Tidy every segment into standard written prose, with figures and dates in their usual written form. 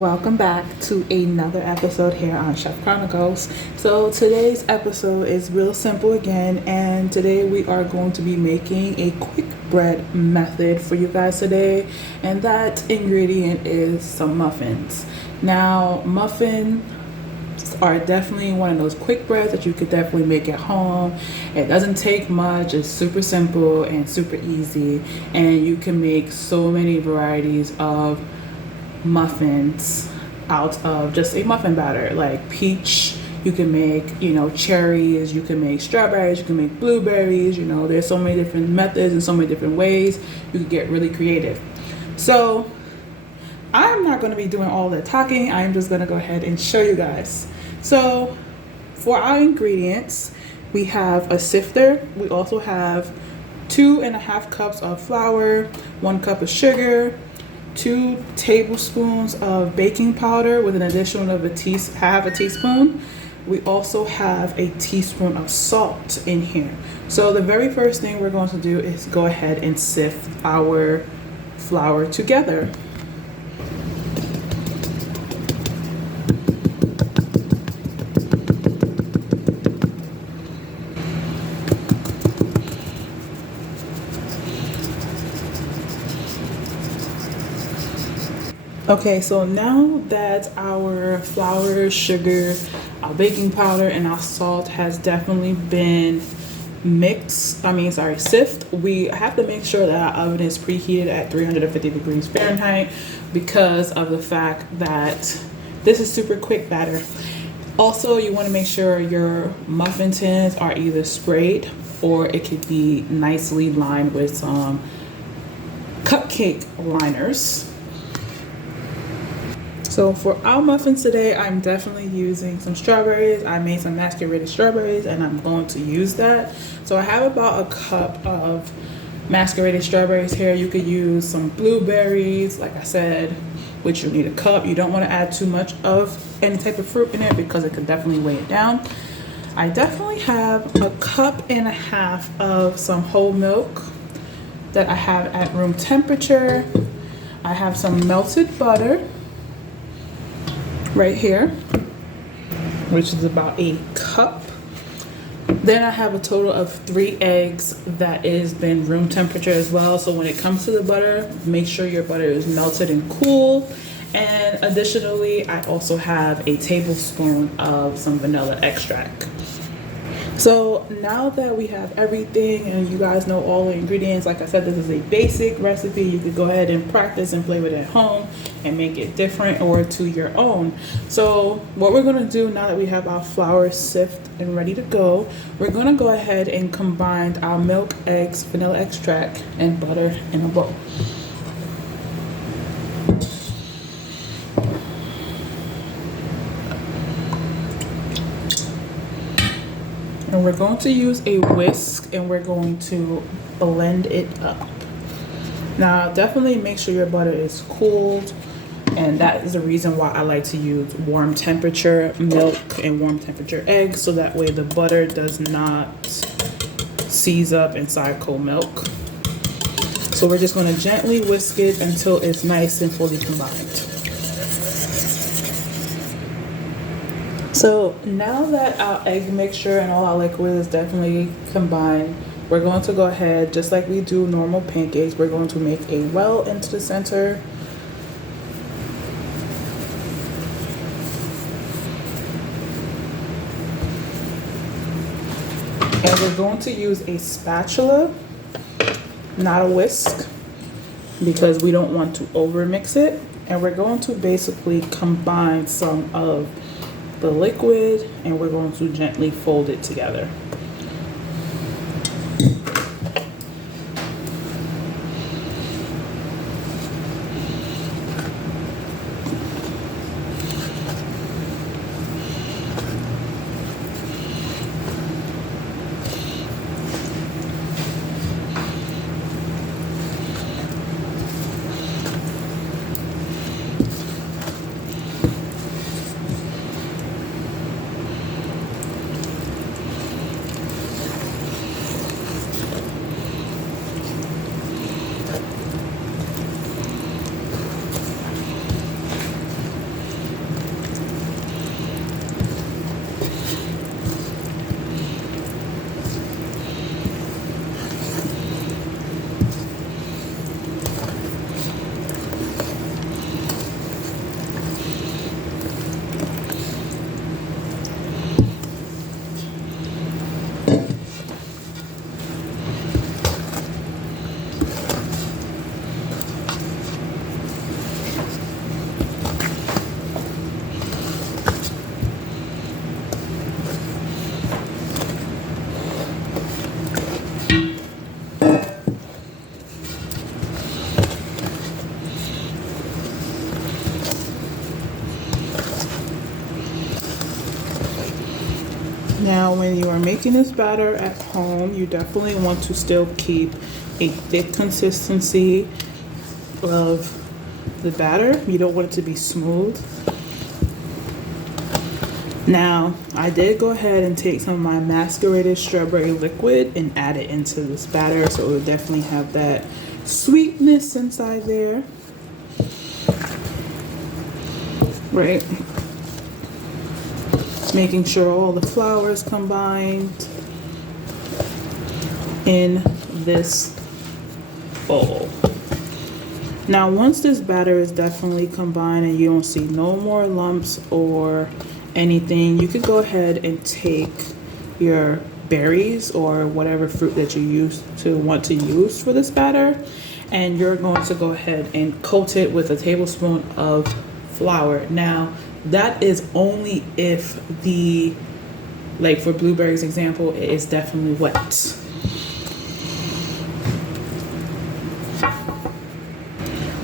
Welcome back to another episode here on Chef Chronicles. So today's episode is real simple again, and today we are going to be making a quick bread method for you guys today, and that ingredient is some muffins. Now, muffins are definitely one of those quick breads that you could definitely make at home. It doesn't take much, it's super simple and super easy, and you can make so many varieties of muffins out of just a muffin batter. Like peach, you can make, cherries, you can make strawberries, you can make blueberries. There's so many different methods and so many different ways you can get really creative. So I'm not going to be doing all the talking. I'm just going to go ahead and show you guys. So for our ingredients, we have a sifter. We also have 2.5 cups of flour, 1 cup of sugar, 2 tablespoons of baking powder with an addition of half a teaspoon. We also have a teaspoon of salt in here. So the very first thing we're going to do is go ahead and sift our flour together. Okay, so now that our flour, sugar, our baking powder, and our salt has definitely been sift, we have to make sure that our oven is preheated at 350 degrees Fahrenheit because of the fact that this is super quick batter. Also, you want to make sure your muffin tins are either sprayed or it could be nicely lined with some cupcake liners. So for our muffins today, I'm definitely using some strawberries. I made some macerated strawberries and I'm going to use that. So I have about a cup of macerated strawberries here. You could use some blueberries, like I said, which you need a cup. You don't want to add too much of any type of fruit in it because it could definitely weigh it down. I definitely have a cup and a half of some whole milk that I have at room temperature. I have some melted butter right here, which is about a cup. Then I have a total of 3 eggs that is been room temperature as well. So when it comes to the butter, make sure your butter is melted and cool. And additionally, I also have a tablespoon of some vanilla extract. So now that we have everything and you guys know all the ingredients, like I said, this is a basic recipe. You could go ahead and practice and play with it at home and make it different or to your own. So what we're going to do now that we have our flour sift and ready to go, we're going to go ahead and combine our milk, eggs, vanilla extract, and butter in a bowl. And we're going to use a whisk and we're going to blend it up. Now, definitely make sure your butter is cooled, and that is the reason why I like to use warm temperature milk and warm temperature eggs, so that way the butter does not seize up inside cold milk. So we're just going to gently whisk it until it's nice and fully combined. So now that our egg mixture and all our liquid is definitely combined, we're going to go ahead, just like we do normal pancakes, we're going to make a well into the center. And we're going to use a spatula, not a whisk, because we don't want to over mix it. And we're going to basically combine some of the liquid and we're going to gently fold it together. Now, when you are making this batter at home, you definitely want to still keep a thick consistency of the batter. You don't want it to be smooth. Now, I did go ahead and take some of my macerated strawberry liquid and add it into this batter, so it will definitely have that sweetness inside there. Right. Making sure all the flour is combined in this bowl. Now, once this batter is definitely combined and you don't see no more lumps or anything, you could go ahead and take your berries or whatever fruit that you want to use for this batter, and you're going to go ahead and coat it with a tablespoon of flour. Now, that is only if like for blueberries example, it is definitely wet.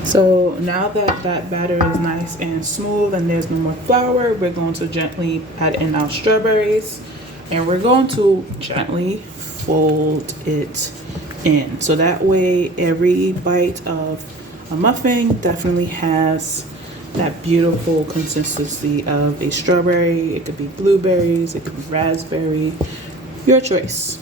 So now that that batter is nice and smooth and there's no more flour, we're going to gently add in our strawberries, and we're going to gently fold it in. So that way every bite of a muffin definitely has that beautiful consistency of a strawberry. It could be blueberries, it could be raspberry, your choice.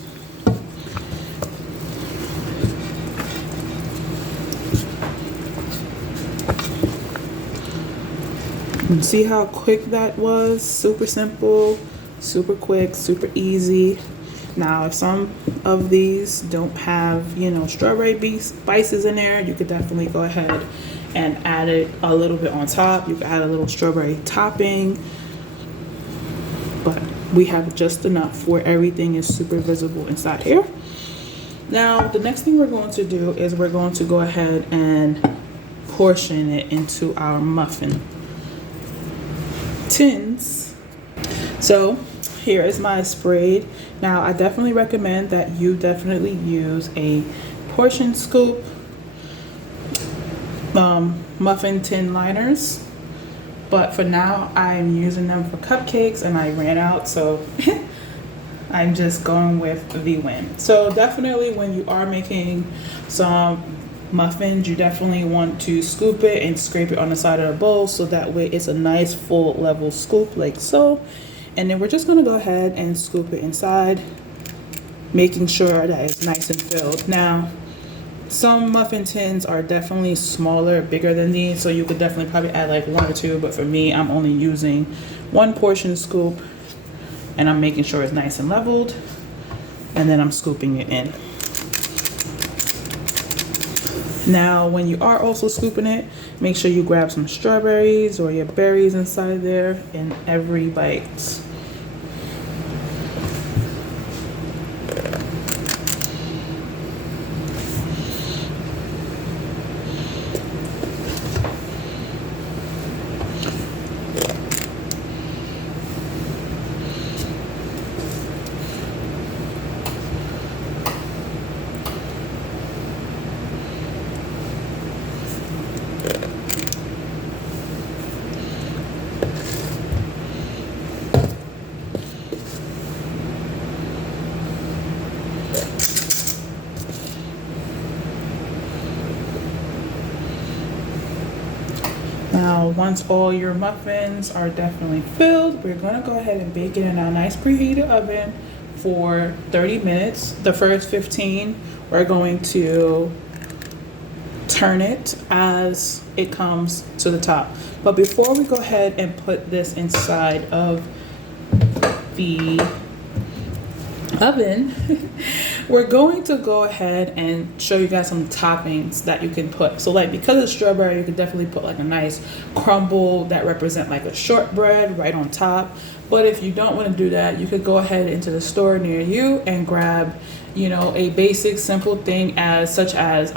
And see how quick that was? Super simple, super quick, super easy. Now, if some of these don't have, strawberry spices in there, you could definitely go ahead and add it a little bit on top. You can add a little strawberry topping, but we have just enough where everything is super visible inside here. Now, the next thing we're going to do is we're going to go ahead and portion it into our muffin tins. So here is my sprayed. Now, I definitely recommend that you definitely use a portion scoop muffin tin liners, but for now I'm using them for cupcakes and I ran out, so I'm just going with the win. So definitely when you are making some muffins, you definitely want to scoop it and scrape it on the side of the bowl, so that way it's a nice full level scoop like so. And then we're just going to go ahead and scoop it inside, making sure that it's nice and filled. Now, some muffin tins are definitely smaller, bigger than these, so you could definitely probably add like one or two, but for me, I'm only using one portion scoop, and I'm making sure it's nice and leveled, and then I'm scooping it in. Now, when you are also scooping it, make sure you grab some strawberries or your berries inside there in every bite. Now, once all your muffins are definitely filled, we're going to go ahead and bake it in our nice preheated oven for 30 minutes. The first 15, we're going to turn it as it comes to the top. But before we go ahead and put this inside of the oven, we're going to go ahead and show you guys some toppings that you can put. So like, because it's strawberry, you could definitely put like a nice crumble that represent like a shortbread right on top. But if you don't want to do that, you could go ahead into the store near you and grab, a basic simple thing such as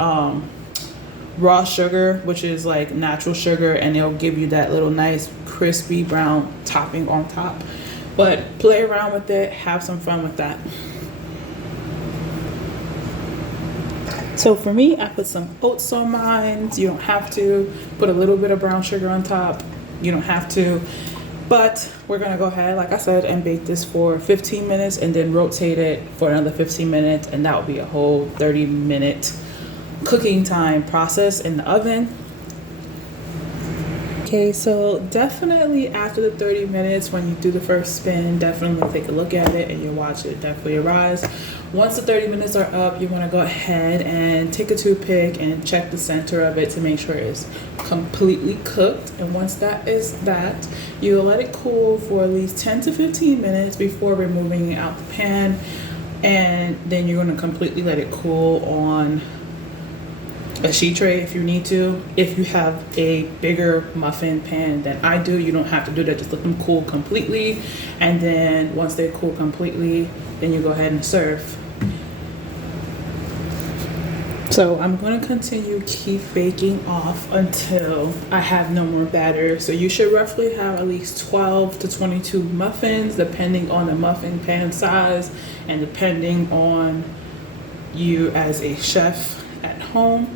raw sugar, which is like natural sugar, and it'll give you that little nice crispy brown topping on top. But play around with it, have some fun with that. So for me, I put some oats on mine. You don't have to. Put a little bit of brown sugar on top. You don't have to. But we're gonna go ahead, like I said, and bake this for 15 minutes and then rotate it for another 15 minutes, and that will be a whole 30-minute cooking time process in the oven. Okay, so definitely after the 30 minutes, when you do the first spin, definitely take a look at it and you'll watch it definitely rise. Once the 30 minutes are up, you want to go ahead and take a toothpick and check the center of it to make sure it's completely cooked. And once that is that, you'll let it cool for at least 10 to 15 minutes before removing it out the pan. And then you're going to completely let it cool on a sheet tray if you need to. If you have a bigger muffin pan than I do, you don't have to do that. Just let them cool completely, and then once they cool completely, then you go ahead and serve. So I'm going to continue keep baking off until I have no more batter. So you should roughly have at least 12 to 22 muffins, depending on the muffin pan size and depending on you as a chef at home.